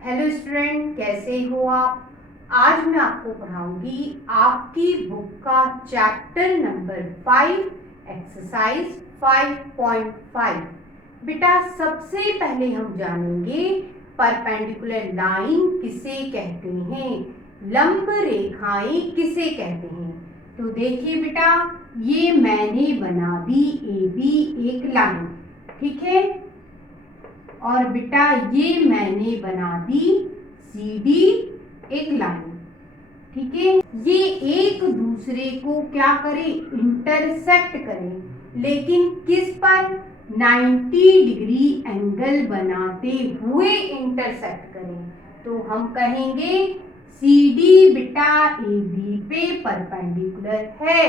Hello student, कैसे हो आप। आज मैं आपको पढ़ाऊंगी आपकी बुक का चैप्टर नंबर 5 एक्सरसाइज 5.5। बेटा सबसे पहले हम जानेंगे परपेंडिकुलर लाइन किसे कहते हैं, लंब रेखाएं किसे कहते हैं। तो देखिए बेटा, ये मैंने बना दी ए बी एक लाइन, ठीक है। और बेटा ये मैंने बना दी सी डी एक लाइन, ठीक है। ये एक दूसरे को क्या करें, इंटरसेक्ट करें, लेकिन किस पर, 90 डिग्री एंगल बनाते हुए इंटरसेक्ट करें। तो हम कहेंगे सी डी बेटा ए बी पे परपेंडिकुलर है,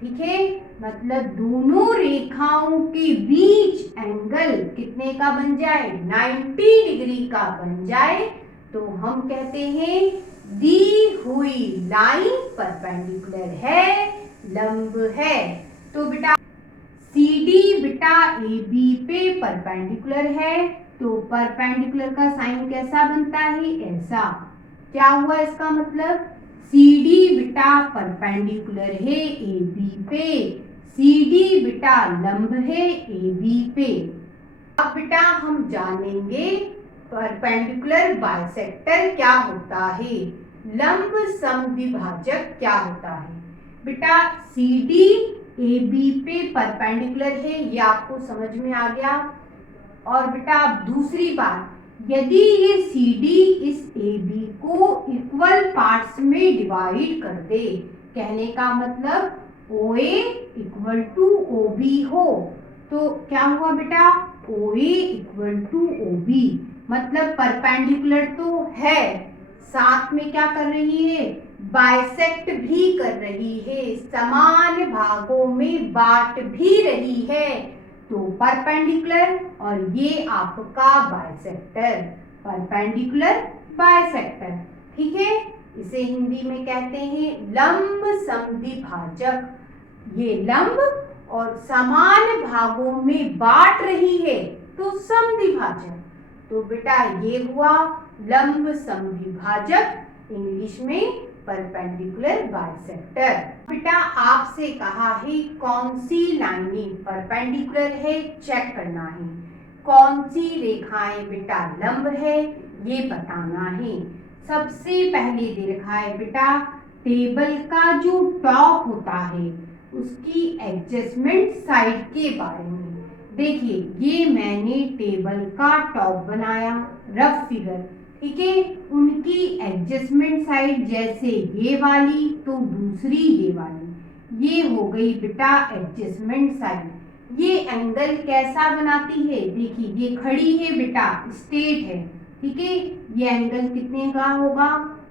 ठीक है। मतलब दोनों रेखाओं के बीच एंगल कितने का बन जाए, 90 डिग्री का बन जाए, तो हम कहते हैं दी हुई लाइन परपेंडिकुलर है, लंब है। तो बेटा सी डी बेटा ए बी पे परपेंडिकुलर है, तो परपेंडिकुलर का साइन कैसा बनता है, ऐसा। क्या हुआ इसका मतलब, सी डी बेटा परपेंडिकुलर है ए बी पे, सी डी बेटा लंब है ए बी पे। अब बेटा हम जानेंगे परपेंडिकुलर बाइसेक्टर क्या होता है, लंब समद्विभाजक क्या होता है। बेटा सी डी ए बी पे परपेंडिकुलर है, ये आपको समझ में आ गया। और बेटा दूसरी बात, यदि ये सी डी इस ए बी को इक्वल पार्ट्स में डिवाइड कर दे, कहने का मतलब ओ ए इक्वल टू ओ बी हो, तो क्या हुआ बेटा, ओ ए इक्वल टू ओ बी, मतलब परपेंडिकुलर तो है, साथ में क्या कर रही है, बाइसेक्ट भी कर रही है, समान भागों में बांट भी रही है। तो परपेंडिकुलर और ये आपका बाइसेक्टर, परपेंडिकुलर बाइसेक्टर, ठीक है। इसे हिंदी में कहते हैं लंब समद्विभाजक। ये लंब और समान भागों में बांट रही है, तो समद्विभाजक। तो बेटा ये हुआ लंब समद्विभाजक, इंग्लिश में परपेंडिकुलर बाइसेक्टर। बेटा आपसे कहा है कौन सी लाइनें परपेंडिकुलर है, चेक करना है। कौन सी रेखाएं बेटा लंब है, ये बताना है। सबसे पहले दे रखा है बेटा टेबल का जो टॉप होता है उसकी एडजस्टमेंट साइड के बारे में। देखिए ये मैंने टेबल का टॉप बनाया, रफ फिगर, ठीक है। उनकी एडजस्टमेंट साइड जैसे ये वाली तो दूसरी ये वाली, ये हो गई बेटा एडजस्टमेंट साइड। ये एंगल कैसा बनाती है, देखिए ये खड़ी है बेटा, स्ट्रेट है, ठीक है। ये एंगल कितने का होगा,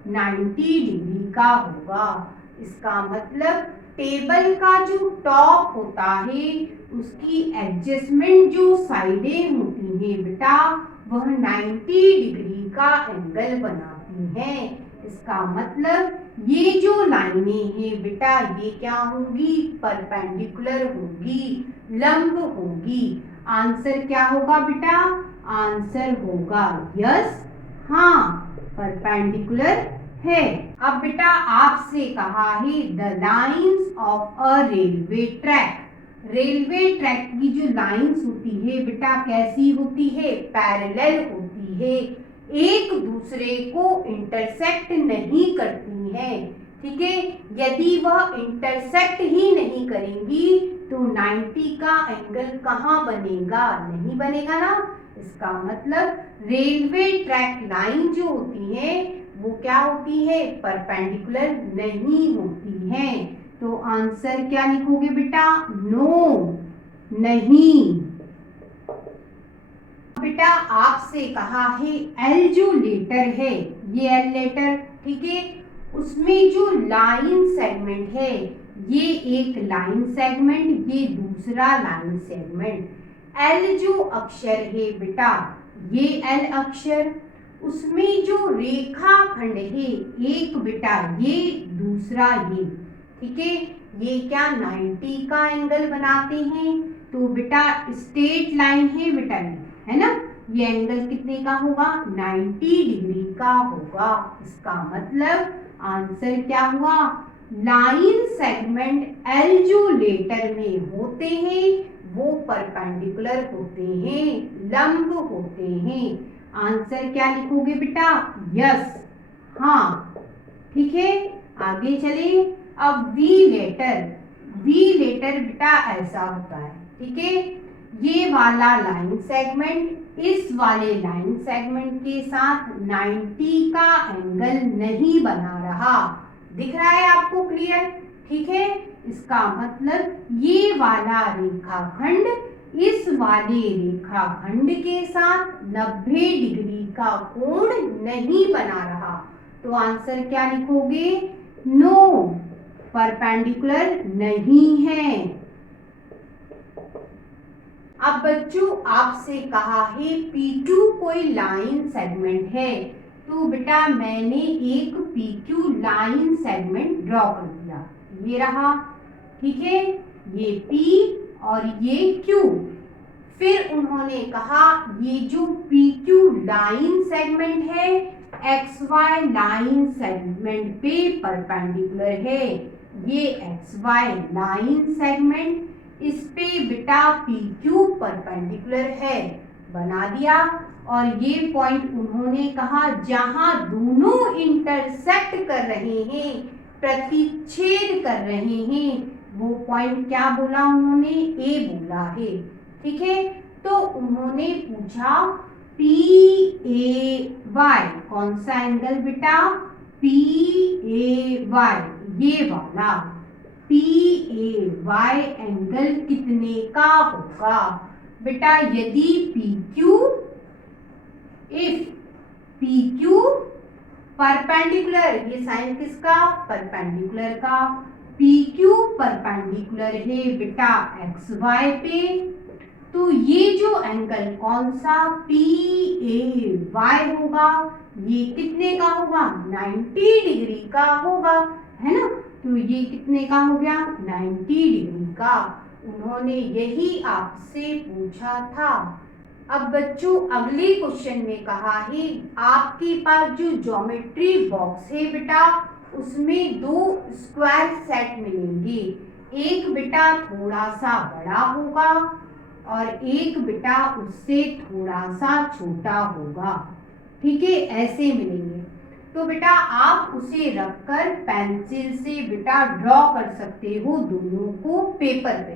90 डिग्री का होगा। इसका मतलब टेबल का जो टॉप होता है उसकी एडजस्टमेंट जो साइडें होती हैं बेटा, वह 90 डिग्री का एंगल बनाती हैं। इसका मतलब ये जो लाइनें हैं बेटा, ये क्या होंगी, परपेंडिकुलर होंगी, लंब होंगी। आंसर क्या होगा बेटा, आंसर होगा यस, हाँ परपेंडिकुलर है। अब बेटा आपसे कहा है the lines of a railway track. Railway track की जो लाइंस होती है बेटा कैसी होती है, पैरेलल होती है, एक दूसरे को इंटरसेक्ट नहीं करती है, ठीक है। यदि वह इंटरसेक्ट ही नहीं करेंगी तो 90 का एंगल कहाँ बनेगा, नहीं बनेगा ना। इसका मतलब रेलवे ट्रैक लाइन जो होती है वो क्या होती है, परपेंडिकुलर नहीं होती है। तो आंसर क्या लिखोगे बेटा, नो, नहीं। बेटा आपसे कहा है एल जो लेटर है, ये एल लेटर, ठीक है, उसमें जो लाइन सेगमेंट है, ये एक लाइन सेगमेंट, ये दूसरा लाइन सेगमेंट। एल जो अक्षर है बेटा, ये एल अक्षर, उसमें जो रेखा खंड है एक बेटा, ये दूसरा ये, ठीक है। ये क्या 90 का एंगल बनाते हैं, तो बेटा स्ट्रेट लाइन है बेटा, है ना, ये एंगल कितने का होगा, 90 डिग्री का होगा। इसका मतलब आंसर क्या हुआ, लाइन सेगमेंट एल जो लेटर में होते हैं वो परपेंडिकुलर होते हैं, लंब होते हैं। आंसर क्या लिखोगे बेटा, यस, हाँ, ठीक है। आगे चले। अब वी लेटर बेटा ऐसा होता है, ठीक है। ये वाला लाइन सेगमेंट इस वाले लाइन सेगमेंट के साथ 90 का एंगल नहीं बना रहा, दिख रहा है आपको क्लियर, ठीक है। इसका मतलब ये वाला रेखाखंड इस वाले रेखाखंड के साथ 90 डिग्री का कोण नहीं बना रहा। तो आंसर क्या लिखोगे, नो, परपेंडिकुलर नहीं है। अब बच्चों आपसे कहा है P2 कोई लाइन सेगमेंट है, तो बेटा मैंने एक PQ लाइन सेगमेंट ड्रॉ कर दिया, ये रहा, ठीक है, ये P और ये Q। फिर उन्होंने कहा ये जो PQ लाइन सेगमेंट है XY लाइन सेगमेंट पे परपेंडिकुलर है। ये XY लाइन सेगमेंट इस पे बेटा PQ परपेंडिकुलर है, बना दिया। और ये पॉइंट उन्होंने कहा जहां दोनों इंटरसेक्ट कर रहे हैं, प्रतिच्छेद कर रहे हैं, वो पॉइंट क्या बोला उन्होंने, ए बोला है, ठीक है। तो उन्होंने पूछा PAY कौन सा एंगल बेटा, PAY ये वाला PAY एंगल कितने का होगा बेटा, यदि PQ परपेंडिकुलर, ये साइन किसका, परपेंडिकुलर का, PQ परपेंडिकुलर है बेटा XY पे, तो ये जो एंगल कौन सा PAY होगा, ये कितने का होगा, 90 डिग्री का होगा, है ना। तो ये कितने का हो गया, 90 डिग्री का। उन्होंने यही आपसे पूछा था। अब बच्चों अगले क्वेश्चन में कहा है आपके पास जो ज्योमेट्री बॉक्स है बेटा उसमें दो स्क्वायर सेट मिलेंगे, एक बेटा थोड़ा सा बड़ा होगा और एक बेटा उससे थोड़ा सा छोटा होगा, ठीक है, ऐसे मिलेंगे। तो बेटा आप उसे रखकर पेंसिल से बेटा ड्रॉ कर सकते हो दोनों को पेपर पे,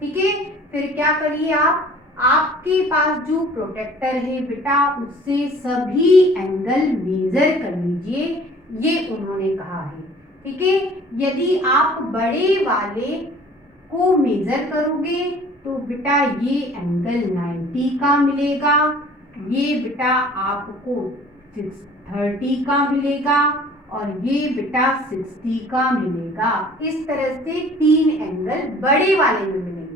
ठीक है। फिर क्या करिए आपके पास जो प्रोटेक्टर है बेटा उससे सभी एंगल मेजर कर लीजिए, ये उन्होंने कहा है, ठीक है। यदि आप बड़े वाले को मेजर करोगे तो बेटा ये एंगल 90 का मिलेगा, ये बेटा आपको 30 का मिलेगा और ये बेटा 60 का मिलेगा। इस तरह से 3 एंगल बड़े वाले में मिलेंगे।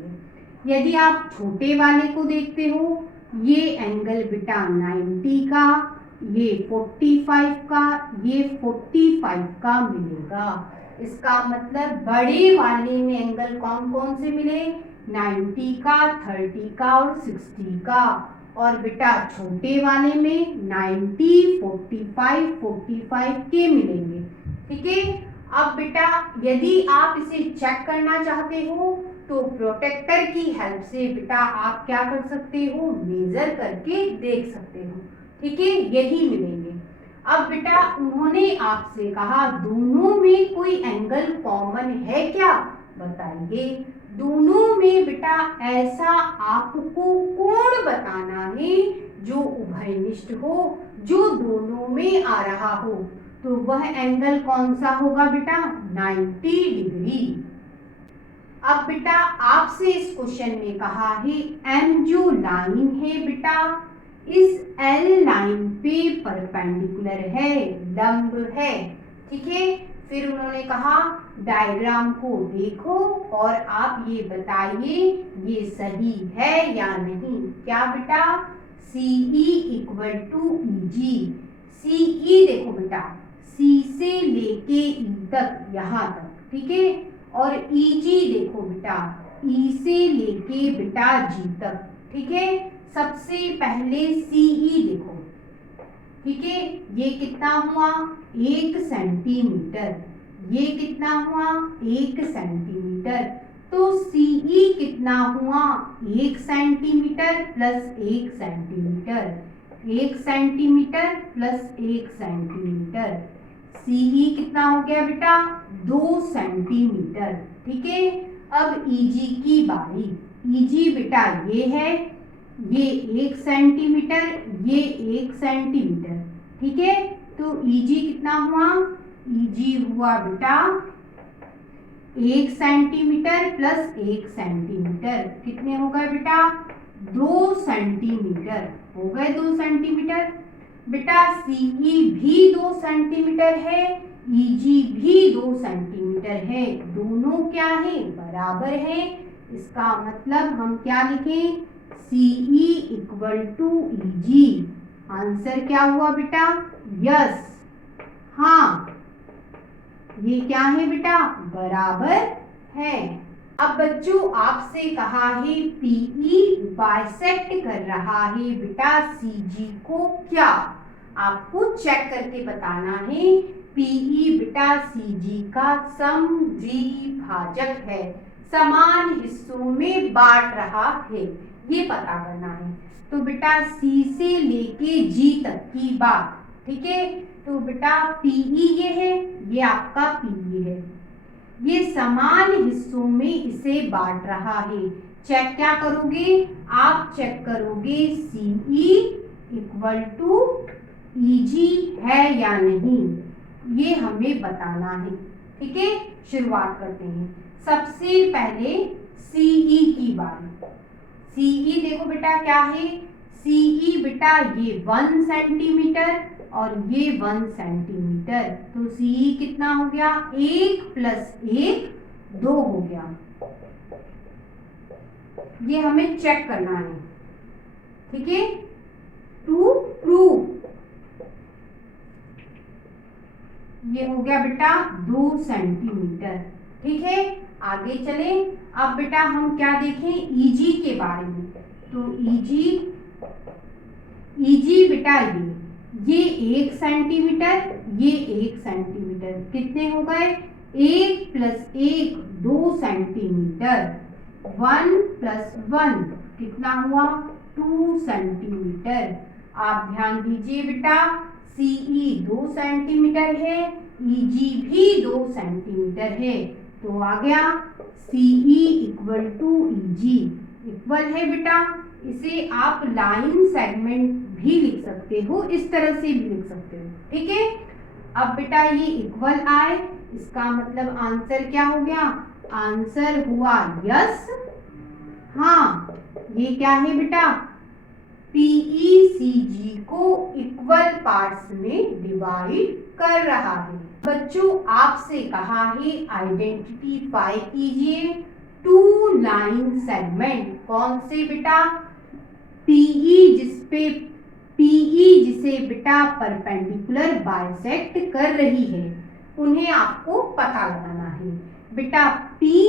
यदि आप छोटे वाले को देखते हो ये एंगल बेटा 90 का, ये 45 का, ये 45 का मिलेगा। इसका मतलब बड़े वाले में एंगल कौन कौन से मिले, 90 का, 30 का और 60 का, और बेटा छोटे वाले में 90, 45, 45 के मिलेंगे, ठीक है। अब बेटा यदि आप इसे चेक करना चाहते हो तो प्रोटेक्टर की हेल्प से बेटा आप क्या कर सकते हो, मेजर करके देख सकते हो, ठीक है, यही मिलेंगे। अब बेटा उन्होंने आपसे कहा दोनों में कोई एंगल कॉमन है क्या, बताइए। दोनों में बेटा ऐसा आपको कोण बताना है जो उभयनिष्ठ हो, जो दोनों में आ रहा हो, तो वह एंगल कौन सा होगा बेटा, 90 डिग्री। अब बेटा आपसे इस क्वेश्चन में कहा है एम जो लाइन है बेटा इस एल लाइन पे परपेंडिकुलर है, लंब है, ठीक है। फिर उन्होंने कहा डायग्राम को देखो और आप ये बताइए ये सही है या नहीं। क्या बेटा, CE equal to EG, CE देखो बेटा C से लेके E तक, यहाँ तक, ठीक है, और EG देखो बेटा E से लेके बेटा G तक, ठीक है। सबसे पहले सीई देखो, ठीक है, ये कितना हुआ 1 सेंटीमीटर, ये कितना हुआ 1 सेंटीमीटर, तो सीई कितना हुआ 1 centimetre plus 1 centimetre, 1 centimetre plus 1 centimetre, CE कितना हो गया बेटा 2 सेंटीमीटर, ठीक है। अब ईजी की बारी, ईजी बेटा ये है, ये 1 सेंटीमीटर, ये 1 सेंटीमीटर, ठीक है। तो ईजी कितना हुआ, ईजी हुआ बेटा 1 सेंटीमीटर प्लस 1 सेंटीमीटर, कितने हो गए बेटा 2 सेंटीमीटर, हो गए 2 सेंटीमीटर। बेटा सीई भी 2 सेंटीमीटर है, ईजी भी 2 सेंटीमीटर है, दोनों क्या है बराबर है। इसका मतलब हम क्या लिखें, CE equal to EG. Answer क्या हुआ बेटा, यस, हाँ, ये क्या है बेटा बराबर है। अब बच्चों आपसे कहा है पीई बाइसेक्ट कर रहा है बेटा सीजी को, क्या आपको चेक करके बताना है। पीई बेटा सीजी का समद्विभाजक है, समान हिस्सों में बांट रहा है, ये पता करना है। तो बेटा सी से लेके जी तक की बात, ठीक है। तो बेटा पीई ये है, ये आपका पीई है, ये समान हिस्सों में इसे बांट रहा है। चेक क्या करोगे आप, चेक करोगे सीई इक्वल टू ईजी है या नहीं, ये हमें बताना है, ठीक है। शुरुआत करते हैं, सबसे पहले सीई की बारी। सीई देखो बेटा क्या है, सीई बेटा ये 1 सेंटीमीटर और ये 1 सेंटीमीटर, तो सीई कितना हो गया 1 प्लस 1 2 हो गया, ये हमें चेक करना है, ठीक है। ट्रू, ये हो गया बेटा 2 सेंटीमीटर, ठीक है। आगे चले, अब बेटा हम क्या देखें ईजी के बारे में। तो ईजी बेटा ये 1 सेंटीमीटर, ये 1 सेंटीमीटर, कितने हो गए 1 प्लस 1 2 सेंटीमीटर, 1 प्लस 1 कितना हुआ 2 सेंटीमीटर। आप ध्यान दीजिए बेटा सीई 2 सेंटीमीटर है, ईजी भी 2 सेंटीमीटर है, तो आ गया CE equal to EG, equal है बेटा। इसे आप लाइन सेगमेंट भी लिख सकते हो, इस तरह से भी लिख सकते हो, ठीक है। अब बेटा ये इक्वल आए, इसका मतलब आंसर क्या हो गया, आंसर हुआ यस, हाँ, ये क्या है बेटा पीईसीजी को इक्वल पार्ट्स में डिवाइड कर रहा है। बच्चों आपसे कहा है आइडेंटिफाई कीजिए 2 लाइन सेगमेंट, कौन से बेटा पीई जिसे बेटा परपेंडिकुलर बाइसेक्ट कर रही है, उन्हें आपको पता लगाना है। बेटा पीई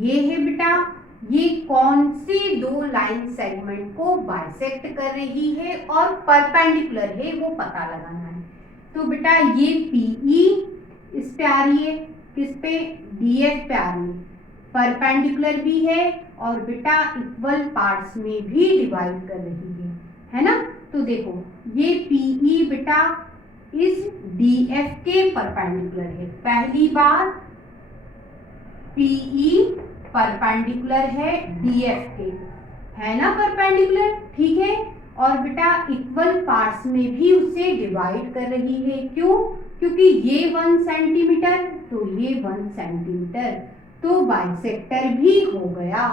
ये है बेटा, ये कौन से 2 लाइन सेगमेंट को बाइसेक्ट कर रही है और परपेंडिकुलर है वो पता लगाना है। तो बेटा ये पीई इस पे आ रही है, किस पे डीएफ पे आ रही है, परपेंडिकुलर भी है और बेटा इक्वल पार्ट्स में भी डिवाइड कर रही है ना। तो देखो ये पीई बेटा इस डीएफ के परपेंडिकुलर है, पहली बात पीई परपेंडिकुलर है डीएफ के, है ना परपेंडिकुलर, ठीक है। और बेटा इक्वल पार्ट्स में भी उसे डिवाइड कर रही है, क्यों, क्योंकि ये 1 सेंटीमीटर तो ये 1 सेंटीमीटर, तो बाइसेक्टर भी हो गया,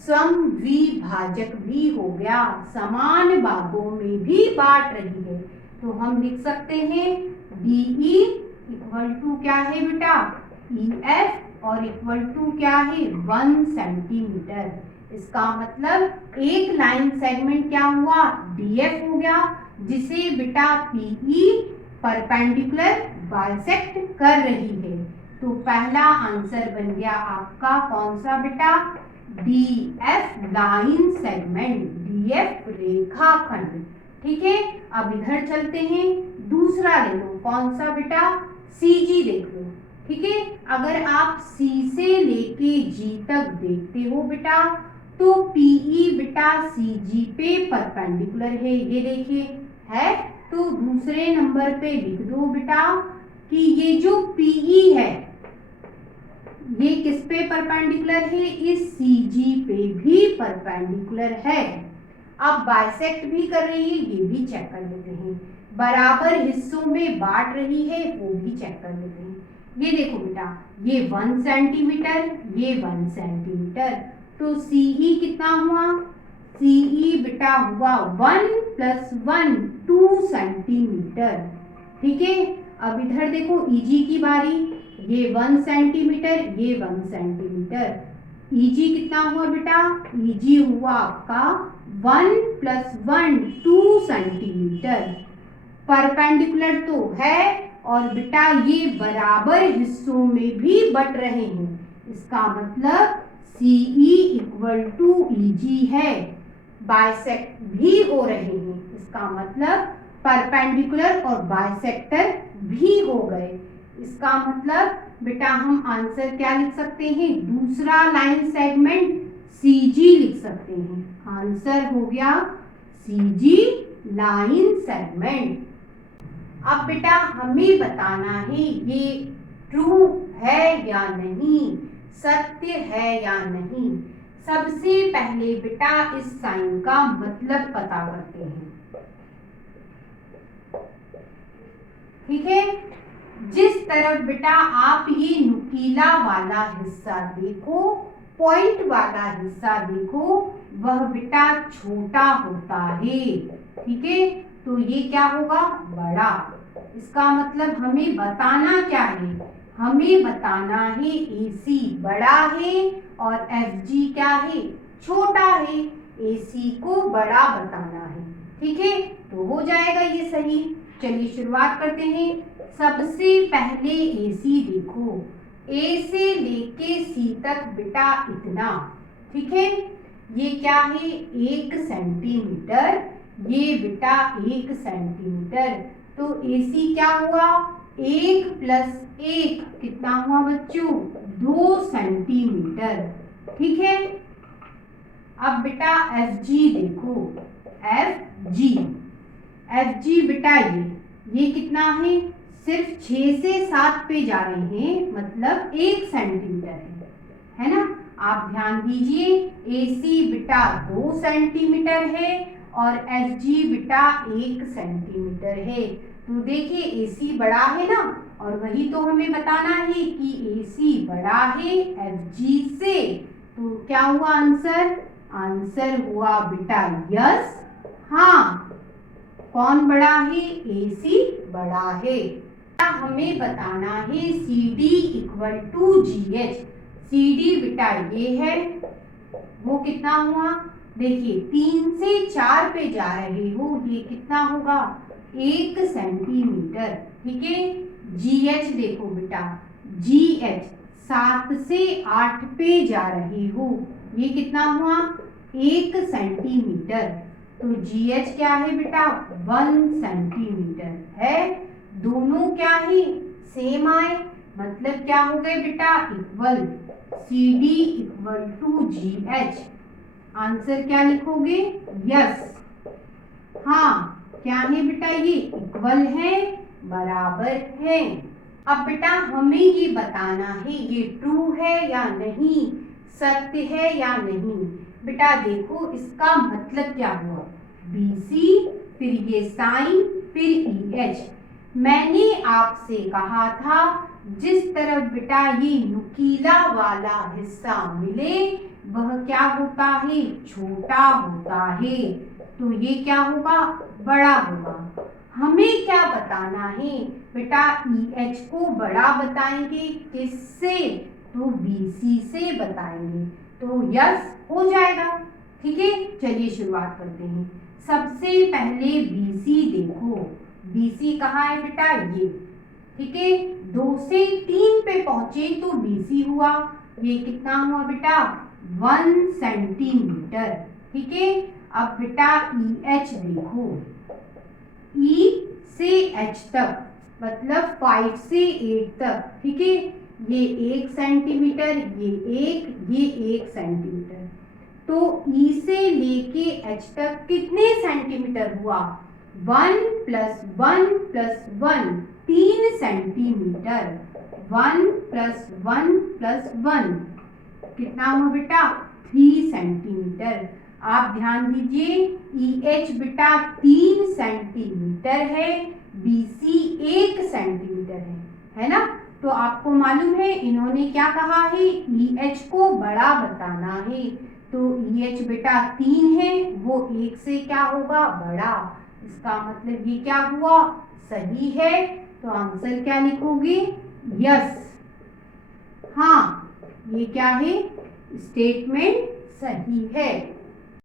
समद्विभाजक भी हो गया, समान भागों में भी बांट रही है। तो हम लिख सकते हैं डीई इक्वल टू क्या है बेटा ईएफ और इक्वल टू क्या है 1 सेंटीमीटर। इसका मतलब एक लाइन सेगमेंट क्या हुआ डीएफ हो गया, जिसे बेटा पीई परपेंडिकुलर बाइसेक्ट कर रही है। तो पहला आंसर बन गया आपका कौन सा बेटा डीएफ लाइन सेगमेंट, BF रेखाखंड। ठीक है, अब इधर चलते हैं, दूसरा ले लो, कौन सा बेटा, CG देख लो। ठीक है, अगर आप C से लेके G तक देखते हो बेटा, तो PE बेटा CG पे परपेंडिकुलर है, ये देखिए है। तो दूसरे नंबर पे लिख दो बेटा कि ये जो PE है ये किस पे परपेंडिकुलर है, इस CG पे भी परपेंडिकुलर है। अब बाइसेक्ट भी कर रही है, ये भी चेक कर लेते हैं। बराबर हिस्सों में बांट रही है, वो भी चेक कर लेते हैं। ये देखो बेटा, ये 1 सेंटीमीटर, ये 1 सेंटीमीटर, तो CE कितना हुआ, CE बेटा हुआ 1 + 1 2 सेंटीमीटर। ठीक है, अब इधर देखो EG की बारी, ये 1 सेंटीमीटर, ये 1 सेंटीमीटर, EG कितना हुआ बेटा, EG हुआ आपका 1 + 1 2 सेंटीमीटर। परपेंडिकुलर तो है और बेटा ये बराबर हिस्सों में भी बट रहे हैं, इसका मतलब CE = EG है। बाइसेक्ट भी हो रहे हैं, इसका मतलब परपेंडिकुलर और बाइसेक्टर भी हो गए। इसका मतलब बेटा हम आंसर क्या लिख सकते हैं, दूसरा लाइन सेगमेंट CG लिख सकते हैं। आंसर हो गया CG लाइन सेगमेंट। अब बेटा हमें बताना है ये ट्रू है या नहीं, सत्य है या नहीं। सबसे पहले बेटा इस साइन का मतलब पता करते हैं। ठीक है, जिस तरफ बेटा आप ये नुकीला वाला हिस्सा देखो, पॉइंट वाला हिस्सा देखो, वह बेटा छोटा होता है। ठीक है, तो ये क्या होगा, बड़ा। इसका मतलब हमें बताना क्या है, हमें बताना है AC बड़ा है और FG क्या है, छोटा है। AC को बड़ा बताना है। ठीक है, तो हो जाएगा ये सही। चलिए शुरुआत करते हैं। सबसे पहले AC देखो, A से लेके C तक बेटा इतना। ठीक है, ये क्या है, 1 सेंटीमीटर, ये बेटा 1 सेंटीमीटर, तो AC क्या हुआ, 1 + 1 कितना हुआ बच्चों, 2 सेंटीमीटर। ठीक है, अब बेटा FG देखो, FG बेटा ये कितना है, सिर्फ 6 से 7 पे जा रहे हैं, मतलब 1 सेंटीमीटर है ना। आप ध्यान दीजिए, AC बेटा 2 सेंटीमीटर है और FG बेटा 1 सेंटीमीटर है। तो देखिए AC बड़ा है ना, और वही तो हमें बताना है कि AC बड़ा है FG से। तो क्या हुआ आंसर, आंसर हुआ बेटा यस। हाँ, कौन बड़ा है, AC बड़ा है। हमें बताना है CD = GH। CD बेटा ये है, वो कितना हुआ, देखिए 3 से 4 पे जा रहे हो, ये कितना होगा, 1 सेंटीमीटर। ठीक है, GH देखो बेटा, GH 7 से 8 पे जा रहे हो, ये कितना हुआ, 1 सेंटीमीटर। तो GH क्या है बेटा, 1 सेंटीमीटर है। दोनों क्या है, सेम आए, मतलब क्या हो गए बेटा, इक्वल। CD = GH। आंसर क्या लिखोगे, यस। हाँ, क्या है बेटा, ये इक्वल है, बराबर है। अब बेटा हमें ये बताना है ये ट्रू है या नहीं, सत्य है या नहीं। बेटा देखो इसका मतलब क्या हुआ, BC, फिर ये साइन, फिर EH। मैंने आपसे कहा था जिस तरफ बेटा ये नुकीला वाला हिस्सा मिले वह क्या होता है, छोटा होता है। तो ये क्या होगा, बड़ा होगा। हमें क्या बताना है बेटा, EH को बड़ा बताएंगे किससे, तो BC से बताएंगे। तो यस हो जाएगा। ठीक है, चलिए शुरुआत करते हैं। सबसे पहले BC देखो, BC कहाँ है बेटा, ये। ठीक है, 2 से 3 पे पहुंचे तो BC हुआ, ये कितना हुआ बेटा, 1 सेंटीमीटर। ठीक है, अब बेटा EH देखो, E से H तक मतलब 5 से 8 तक, ठीक है, ये 1 सेंटीमीटर, ये 1 सेंटीमीटर, तो E से लेके H तक कितने सेंटीमीटर हुआ? 1 + 1 + 1 3 सेंटीमीटर, 1 + 1 + 1 कितना हुआ बेटा? 3 सेंटीमीटर। आप ध्यान दीजिए, EH बेटा 3 सेंटीमीटर है, BC 1 सेंटीमीटर है ना? तो आपको मालूम है इन्होंने क्या कहा है, EH को बड़ा बताना है, तो EH बेटा 3 है, वो 1 से क्या होगा? बड़ा। इसका मतलब ये क्या हुआ? सही है। तो आंसर क्या लिखोगे? यस। हाँ, ये क्या है? स्टेटमेंट सही है।